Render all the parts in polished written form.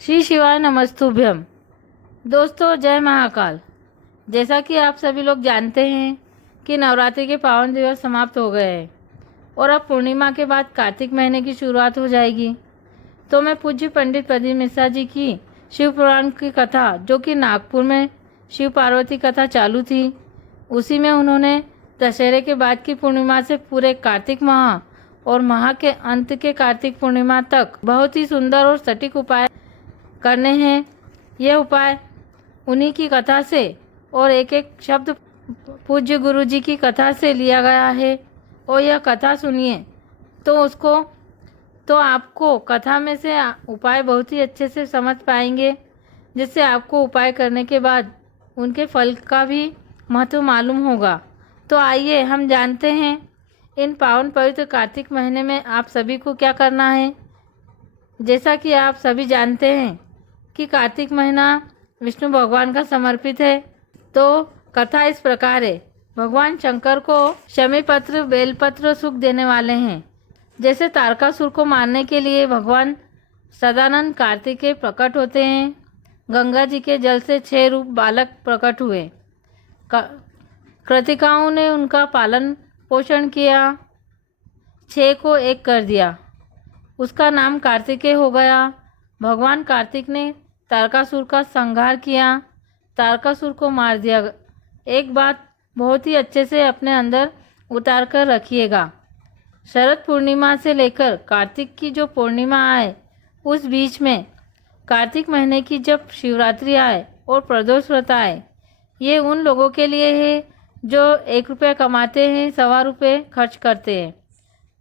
श्री शिवाय नमस्तुभ्यम। दोस्तों, जय महाकाल। जैसा कि आप सभी लोग जानते हैं कि नवरात्रि के पावन दिवस समाप्त हो गए हैं और अब पूर्णिमा के बाद कार्तिक महीने की शुरुआत हो जाएगी। तो मैं पूज्य पंडित प्रदीप मिश्रा जी की शिव पुराण की कथा, जो कि नागपुर में शिव पार्वती कथा चालू थी, उसी में उन्होंने दशहरे के बाद की पूर्णिमा से पूरे कार्तिक माह और माह के अंत के कार्तिक पूर्णिमा तक बहुत ही सुंदर और सटीक उपाय करने हैं। यह उपाय उन्हीं की कथा से और एक एक शब्द पूज्य गुरु जी की कथा से लिया गया है। और यह कथा सुनिए तो आपको कथा में से उपाय बहुत ही अच्छे से समझ पाएंगे, जिससे आपको उपाय करने के बाद उनके फल का भी महत्व मालूम होगा। तो आइए हम जानते हैं इन पावन पवित्र कार्तिक महीने में आप सभी को क्या करना है। जैसा कि आप सभी जानते हैं कि कार्तिक महीना विष्णु भगवान का समर्पित है। तो कथा इस प्रकार है। भगवान शंकर को शमी पत्र, बेलपत्र सुख देने वाले हैं। जैसे तारकासुर को मारने के लिए भगवान सदानंद कार्तिकेय प्रकट होते हैं। गंगा जी के जल से 6 रूप बालक प्रकट हुए। कृतिकाओं ने उनका पालन पोषण किया, 6 को एक कर दिया। उसका नाम कार्तिकेय हो गया। भगवान कार्तिक ने तारकासुर का संहार किया, तारकासुर को मार दिया। एक बात बहुत ही अच्छे से अपने अंदर उतार कर रखिएगा। शरद पूर्णिमा से लेकर कार्तिक की जो पूर्णिमा आए, उस बीच में कार्तिक महीने की जब शिवरात्रि आए और प्रदोष व्रत आए, ये उन लोगों के लिए है जो 1 रुपये कमाते हैं, 1.25 रुपये खर्च करते हैं।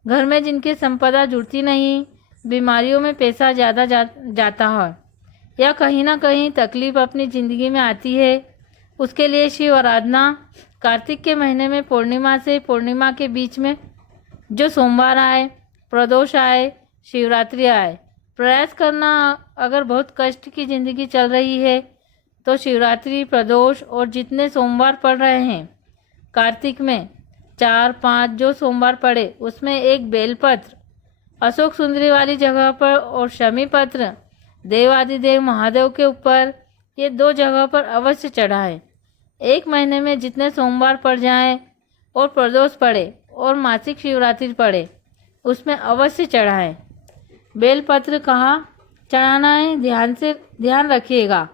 घर में जिनकी संपदा जुड़ती नहीं, बीमारियों में पैसा ज़्यादा जाता है या कहीं ना कहीं तकलीफ अपनी ज़िंदगी में आती है, उसके लिए शिव आराधना कार्तिक के महीने में पूर्णिमा से पूर्णिमा के बीच में जो सोमवार आए, प्रदोष आए, शिवरात्रि आए, प्रयास करना। अगर बहुत कष्ट की ज़िंदगी चल रही है तो शिवरात्रि, प्रदोष और जितने सोमवार पड़ रहे हैं कार्तिक में, 4-5 जो सोमवार पड़े, उसमें एक बेलपत्र अशोक सुंदरी वाली जगह पर और शमी पत्र देवादिदेव महादेव के ऊपर, ये 2 जगह पर अवश्य चढ़ाएं। 1 महीने में जितने सोमवार पड़ जाएं और प्रदोष पड़े और मासिक शिवरात्रि पड़े, उसमें अवश्य चढ़ाएं। बेलपत्र कहाँ चढ़ाना है, ध्यान रखिएगा।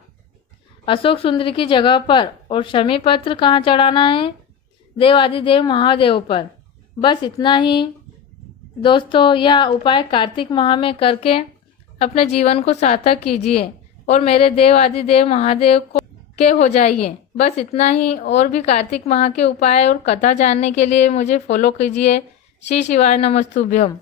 अशोक सुंदरी की जगह पर। और शमी पत्र कहाँ चढ़ाना है, देवादिदेव महादेव पर। बस इतना ही दोस्तों। यह उपाय कार्तिक माह में करके अपने जीवन को सार्थक कीजिए और मेरे देवादिदेव महादेव के हो जाइए। बस इतना ही। और भी कार्तिक माह के उपाय और कथा जानने के लिए मुझे फॉलो कीजिए। श्री शिवाय नमस्तुभ्यम।